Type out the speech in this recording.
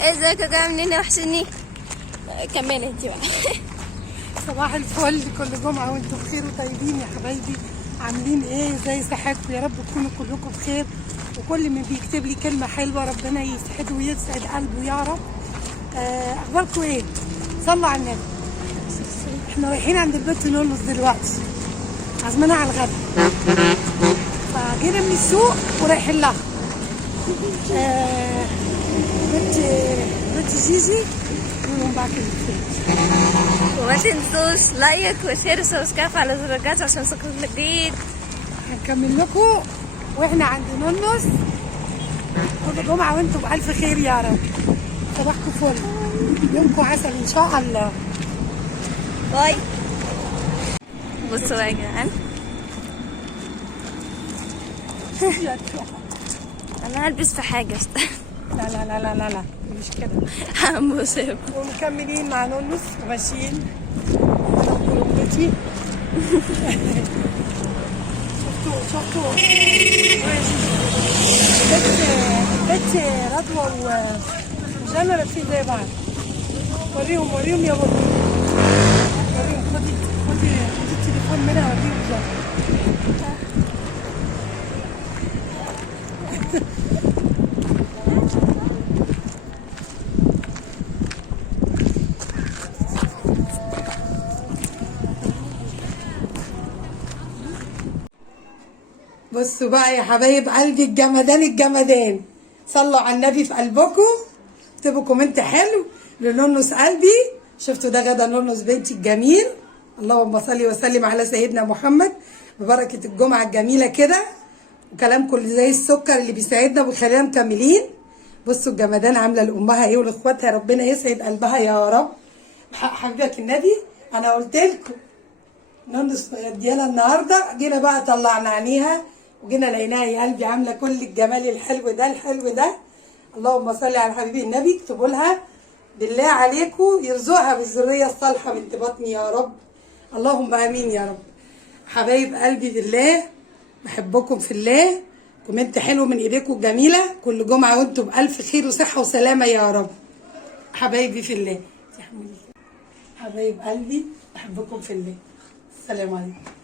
ازيكم يا جماعه؟ عاملين ايه؟ وحشني. كملي انت بقى. صباح الفل، كل جمعة وانتم بخير وطيبين يا حبايبي. عاملين ايه؟ زي صحتكم يا رب تكونوا كلكم بخير، وكل من بيكتب لي كلمة حلوة ربنا يسعده ويسعد قلبه يا رب. اخباركم ايه؟ صلوا على النبي. احنا رايحين عند البنت نونس دلوقتي، عازمينها على الغدا، فجينا من السوق ورايحين لها. بنت جيجي يقولوا بعد الفيلم. وما تنسوش لايك وشير وسبسكرايب على زر الجرس عشان يوصلكم جديد. هنكمل لكم واحنا عند نونس. كل جمعة وانتم بألف خير يا رب. صباحكم فل، يومكم عسل ان شاء الله. باي. بصوا يا جدعان، انا هلبس في حاجه. لا لا لا لا لا لا مش كده. هنبص. ومكملين مع نونس وماشيين. ركبتي. شفتوا البت رضوى وجنى لابسين زي بعض. وريهم يا بابا، وريهم. خدي التليفون منها وريهم جنى. بصوا بقى يا حبايب قلبي، الجمدان صلوا على النبي في قلبكم، اكتبوا كومنت حلو لنونس قلبي. شفتوا ده غدا نونس بنتي الجميل. اللهم صل وسلم على سيدنا محمد ببركه الجمعه الجميله كده، وكلام كل زي السكر اللي بيساعدنا وبيخلينا مكملين. بصوا الجمدان عامله لامها ايه ولاخواتها، ربنا يسعد قلبها يا رب. حبيبك النبي، انا قلت لكم نونس ديانا النهارده جينا بقى طلعنا عينيها وجينا لقيناها يا قلبي عامله كل الجمال الحلو ده. اللهم صل على حبيبي النبي. اكتبوا لها بالله عليكم يرزقها بالذريه الصالحه بنت بطني يا رب، اللهم امين يا رب. حبايب قلبي بالله، بحبكم في الله. كومنت حلو من ايديكم الجميله. كل جمعه وانتم بالف خير وصحه وسلامه يا رب. حبايبي في الله، حبايب قلبي بحبكم في الله. السلام عليكم.